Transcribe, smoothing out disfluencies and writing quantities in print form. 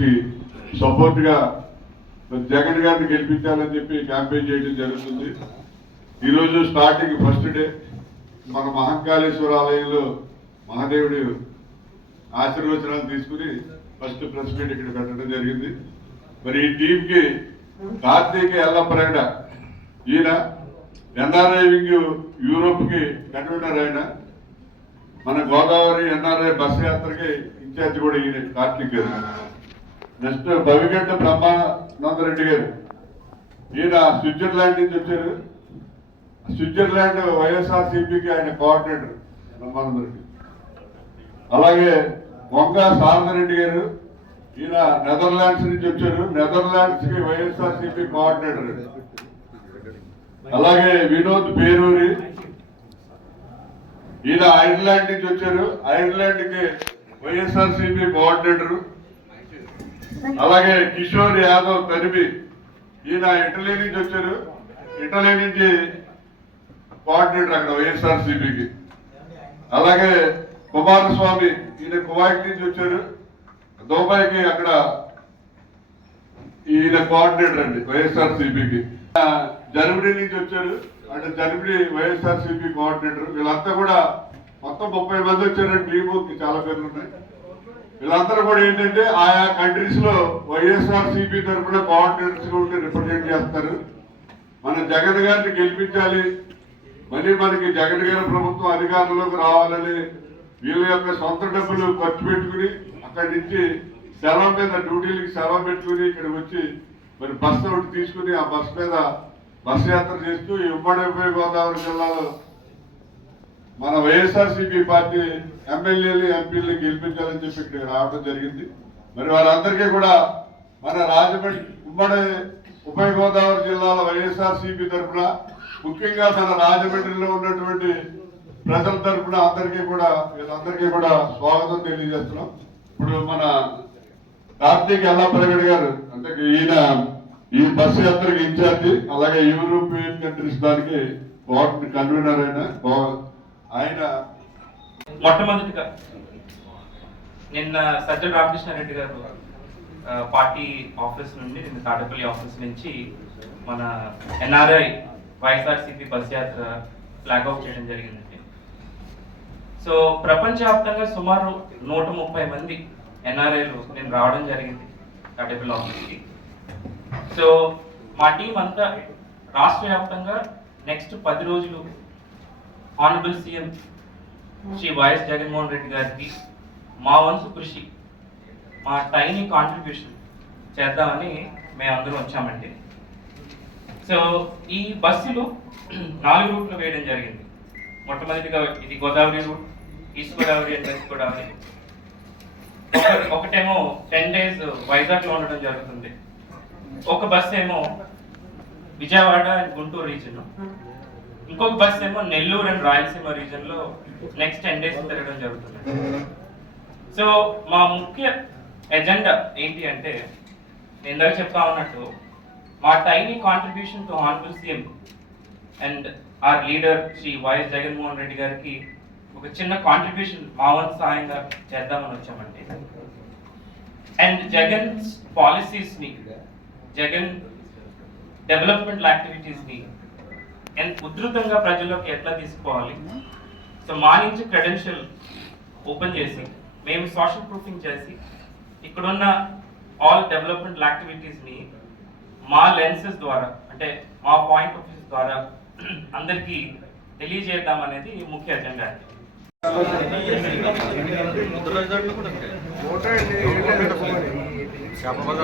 కి సపోర్ట్ గా జగన్ గారిని గెలిపించాలని చెప్పి క్యాంపెయిన్ చేయడం జరుగుతుంది. ఈరోజు స్టార్టింగ్ ఫస్ట్ డే మన మహంకాళేశ్వర ఆలయంలో మహాదేవుడి ఆశీర్వచనాలు తీసుకుని ఫస్ట్ ప్రెస్ మీట్ ఇక్కడ పెట్టడం జరిగింది. మరి ఈ టీంకి కార్తీక ఎల్లప్పరాయణ, ఈయన ఎన్ఆర్ఐ వింగ్ యూరోప్కి కన్వీనర్, ఆయన మన గోదావరి ఎన్ఆర్ఐ బస్ యాత్రకి ఇన్ఛార్జ్ కూడా ఈయన కార్తీక్ గారు. నెక్స్ట్ భవిగడ్డ బ్రహ్మానందరెడ్డి గారు, ఈయన స్విట్జర్లాండ్ నుంచి వచ్చారు. స్విట్జర్లాండ్ వైఎస్ఆర్సీపీకి ఆయన కోఆర్డినేటర్ బ్రహ్మానందరెడ్డి. అలాగే వంగ సారథరెడ్డి గారు, ఈయన నెదర్లాండ్స్ నుంచి వచ్చారు. నెదర్లాండ్స్ కి వైఎస్ఆర్సీపీ కోఆర్డినేటర్. అలాగే వినోద్ పేరూరి, ఈయన ఐర్లాండ్ నుంచి వచ్చారు. ఐర్లాండ్ కి వైఎస్ఆర్సీపీ కోఆర్డినేటర్. అలాగే కిషోర్ యాదవ్ తరిమి, ఈయన ఇటలీ నుంచి వచ్చారు. ఇటలీ నుంచి కోఆర్డినేటర్ అక్కడ వైఎస్ఆర్సీపీకి. అలాగే కుమారస్వామి, ఈయన కువైట్ నుంచి వచ్చారు. దుబాయ్కి అక్కడ ఈయన కోఆర్డినేటర్ అండి వైఎస్ఆర్సీపీకి. జర్మనీ నుంచి వచ్చారు, అంటే జర్మనీ వైఎస్ఆర్సీపీ కోఆర్డినేటర్. వీళ్ళంతా కూడా మొత్తం 30 మంది వచ్చారండి. టీముకి చాలా పేర్లు ఉన్నాయి. వీళ్ళందరూ కూడా ఏంటంటే ఆయా కంట్రీస్ లో వైఎస్ఆర్సీపీ తరఫున కోఆర్డినేటర్స్ ఉండి రిప్రజెంట్ చేస్తారు. మన జగన్ గారిని గెలిపించాలి, మళ్ళీ మనకి జగన్ గారి ప్రభుత్వం అధికారంలోకి రావాలని వీళ్ళ యొక్క సొంత డబ్బులు ఖర్చు పెట్టుకుని అక్కడి నుంచి సెలవు మీద డ్యూటీలకి సెలవు పెట్టుకుని ఇక్కడికి వచ్చి మరి బస్సు ఒకటి తీసుకుని ఆ బస్ మీద బస్ యాత్ర చేస్తూ ఈ ఉమ్మడి గోదావరి జిల్లాలో మన వైఎస్ఆర్సీపీ పార్టీ ఎమ్మెల్యేలు ఎంపీలు గెలిపించాలని చెప్పి ఇక్కడ రావడం జరిగింది. మరి వారందరికీ కూడా మన రాజమండ్రి ఉమ్మడి ఉభయ గోదావరి జిల్లాల వైఎస్ఆర్సీపీ తరఫున, ముఖ్యంగా మన రాజమండ్రిలో ఉన్నటువంటి ప్రజల తరఫున వీళ్ళందరికీ కూడా స్వాగతం తెలియజేస్తున్నాం. ఇప్పుడు మన కార్తీక్ ఎల్లప్పరాయణ గారు, అంటే ఈయన ఈ బస్సు యాత్రకి ఇన్ఛార్జి, అలాగే యూరోపియన్ కంట్రీస్ దానికి కన్వీనర్ ఆయన మొట్టమొదటిగా నిన్న సజ్జల రామకృష్ణారెడ్డి గారు పార్టీ ఆఫీస్ నుండి, నిన్న తాడేపల్లి ఆఫీస్ నుంచి మన ఎన్ఆర్ఐ వైఎస్ఆర్సీపీ బస్ యాత్ర ఫ్లాగ్ ఆఫ్ చేయడం జరిగిందండి. సో ప్రపంచవ్యాప్తంగా సుమారు 130 మంది ఎన్ఆర్ఐలు నేను రావడం జరిగింది తాడేపల్లి ఆఫీస్కి. సో మా టీం అంతా రాష్ట్ర వ్యాప్తంగా నెక్స్ట్ 10 రోజులు honourable CM Shri YS Jaganmohan Reddy గారికి మా వంతు కృషి, మా టైనీ కాంట్రిబ్యూషన్ చేద్దామని మేమందరం వచ్చామండి. సో ఈ బస్సులు 4 రూట్లు వేయడం జరిగింది. మొట్టమొదటిగా ఇది Godavari route, east Godavari and west Godavari. ఒకటేమో 10 days వైజాగ్లో ఉండడం జరుగుతుంది. ఒక బస్ ఏమో విజయవాడ అండ్ గుంటూరు రీజన్, ఇంకొక బస్ ఏమో నెల్లూరు అండ్ రాయలసీమ రీజన్ లో నెక్స్ట్ 10 days తిరగడం జరుగుతుంది. సో మా ముఖ్య ఎజెండా ఏంటి అంటే, నేను ఇందాక చెప్తా ఉన్నట్టు మా tiny contribution to honourable CM and our leader Shri YS Jaganmohan Reddy గారికి ఒక చిన్న కాంట్రిబ్యూషన్ మా వంతు సాయంగా చేద్దామని వచ్చామండి. అండ్ జగన్ పాలసీస్ ని, జగన్ డెవలప్మెంట్ యాక్టివిటీస్ ని ఎంత ఉధృతంగా ప్రజల్లోకి ఎట్లా తీసుకోవాలి. సో మా నుంచి క్రెడెన్షియల్ ఓపెన్ చేసి మేము సోషల్ ప్రూఫింగ్ చేసి ఇక్కడున్న ఆల్ డెవలప్మెంట్ యాక్టివిటీస్ ని మా లెన్సెస్ ద్వారా, అంటే మా పాయింట్ ఆఫ్ వ్యూ ద్వారా అందరికీ తెలియజేద్దాం అనేది ముఖ్య ఎజెండా. చెప్పండి.